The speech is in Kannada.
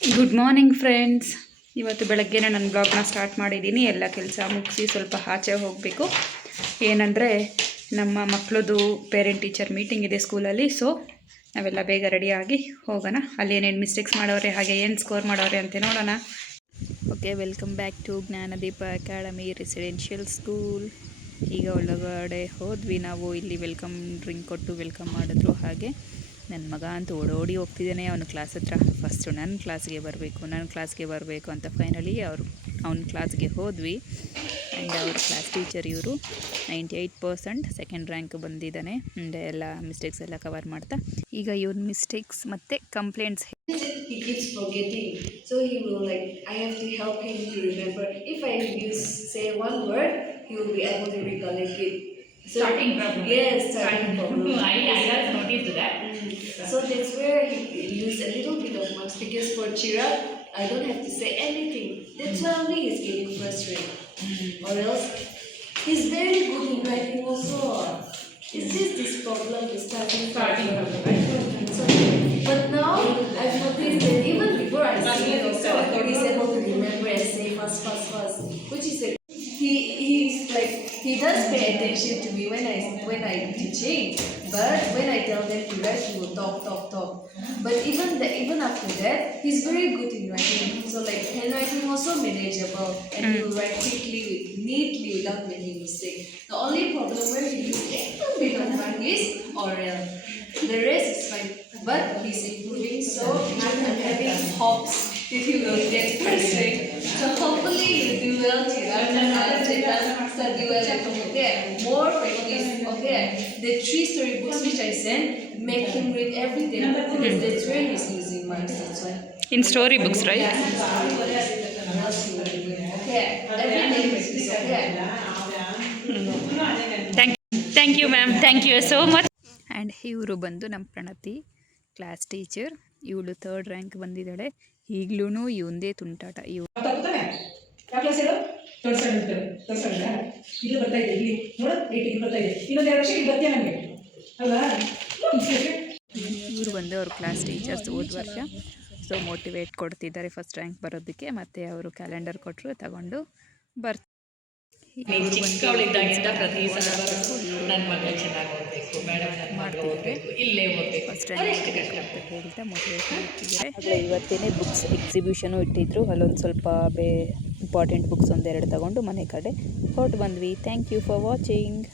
Good morning friends. ಇವತ್ತು ಬೆಳಗ್ಗೆನೇ ನನ್ನ ಬ್ಲಾಗ್ನ ಸ್ಟಾರ್ಟ್ ಮಾಡಿದ್ದೀನಿ. ಎಲ್ಲ ಕೆಲಸ ಮುಗಿಸಿ ಸ್ವಲ್ಪ ಆಚೆ ಹೋಗಬೇಕು. ಏನಂದರೆ ನಮ್ಮ ಮಕ್ಕಳದು ಪೇರೆಂಟ್ ಟೀಚರ್ ಮೀಟಿಂಗ್ ಇದೆ ಸ್ಕೂಲಲ್ಲಿ. ಸೊ ನಾವೆಲ್ಲ ಬೇಗ ರೆಡಿಯಾಗಿ ಹೋಗೋಣ. ಅಲ್ಲಿ ಏನೇನು ಮಿಸ್ಟೇಕ್ಸ್ ಮಾಡೋರೆ, ಹಾಗೆ ಏನು ಸ್ಕೋರ್ ಮಾಡೋರೆ ಅಂತ ನೋಡೋಣ. Okay, welcome back to Jnanadeepa academy residential school. ಈಗ ಒಳಗಡೆ ಹೋದ್ವಿ ನಾವು. ಇಲ್ಲಿ ವೆಲ್ಕಮ್ ಡ್ರಿಂಕ್ ಕೊಟ್ಟು ವೆಲ್ಕಮ್ ಮಾಡಿದ್ರು. ಹಾಗೆ ನನ್ನ ಮಗ ಅಂತೂ ಓಡೋಡಿ ಹೋಗ್ತಿದ್ದಾನೆ ಅವನ ಕ್ಲಾಸ್ ಹತ್ರ. ಫಸ್ಟು ನನ್ನ ಕ್ಲಾಸ್ಗೆ ಬರಬೇಕು ಅಂತ ಫೈನಲಿ ಅವನ ಕ್ಲಾಸ್ಗೆ ಹೋದ್ವಿ. ಆ್ಯಂಡ್ ಅವ್ರ ಕ್ಲಾಸ್ ಟೀಚರ್ ಇವರು 98% ಸೆಕೆಂಡ್ ರ್ಯಾಂಕ್ ಬಂದಿದ್ದಾನೆ. ಆ್ಯಂಡ್ ಎಲ್ಲ ಮಿಸ್ಟೇಕ್ಸ್ ಎಲ್ಲ ಕವರ್ ಮಾಡ್ತಾ ಈಗ ಇವ್ನ ಮಿಸ್ಟೇಕ್ಸ್ ಮತ್ತು complaints. He keeps forgetting, so he will like I have to help him to remember. If I say one word, he will be able to recollect it. So, starting problem. Yes, starting problem. I just noticed that. So that's where he used a little bit of marks, because for Chirag, I don't have to say anything. That's why only he's getting frustrated. Or else, he's very good in writing also. It's just this problem, the starting problem. So, but now I've noticed that even before I see it also, he's able to remember and say fast, which is a he's like he does pay attention to me when I teaching, but when I tell them to write, he will talk. But even after that, he's very good in writing. So like handwriting also manageable, and he will write quickly, neatly without making mistake. The only problem where he uses a little bit of mark is oral. The rest is fine, but he's improving. So I'm having hopes that he will get first rank. So hopefully you do well, Chirag. Study well at home, okay? More practice, okay? The 3 storybooks which I sent, make him read every day, because that's where he's using marks. That's why. In story books, right? Yeah, in story books. Else he will be good. Okay? Every day practice, okay? Thank you ma'am, thank you so much. And ಇವರು ಬಂದು ನಮ್ಮ ಪ್ರಣತಿ ಕ್ಲಾಸ್ ಟೀಚರ್. ಇವಳು 3rd ರ್ಯಾಂಕ್ ಬಂದಿದ್ದಾಳೆ. ಈಗಲೂ ಇವಂದೇ ತುಂಟಾಟ. ಇವು ಇವರು ಬಂದು ಅವ್ರ ಕ್ಲಾಸ್ ಟೀಚರ್ಸ್ ಹೋದ ವರ್ಷ. ಸೊ ಮೋಟಿವೇಟ್ ಕೊಡ್ತಿದ್ದಾರೆ ಫಸ್ಟ್ ರ್ಯಾಂಕ್ ಬರೋದಕ್ಕೆ. ಮತ್ತು ಅವರು ಕ್ಯಾಲೆಂಡರ್ ಕೊಟ್ಟರು, ತಗೊಂಡು ಬರ್ತಾರೆ. ಚಿಕ್ಕವಳಿದ್ದಾಗಿಂದ ಪ್ರತಿ ಸಲ ನನ್ನ ಮಗಳು ಚೆನ್ನಾಗಿ ಓದಬೇಕು, ಮೇಡಮ್ ನನ್ನ ಮಗಳು ಓದಬೇಕು, ಇಲ್ಲೇ ಓದಬೇಕು ಫಸ್ಟ್ ರ್ಯಾಂಕ್ ಅಂತ ಹೇಳ್ತಾ ಮೋಟಿವೇಟ್ ಮಾಡ್ತಿದ್ದಾರೆ. ಇವತ್ತೇನೆ ಬುಕ್ಸ್ ಎಕ್ಸಿಬಿಷನು ಇಟ್ಟಿದ್ರು. ಅಲ್ಲೊಂದು ಸ್ವಲ್ಪ ಇಂಪಾರ್ಟೆಂಟ್ ಬುಕ್ಸ್ ಒಂದೆರಡು ತಗೊಂಡು ಮನೆ ಕಡೆ ಹೊರಟು ಬಂದ್ವಿ. Thank you for watching.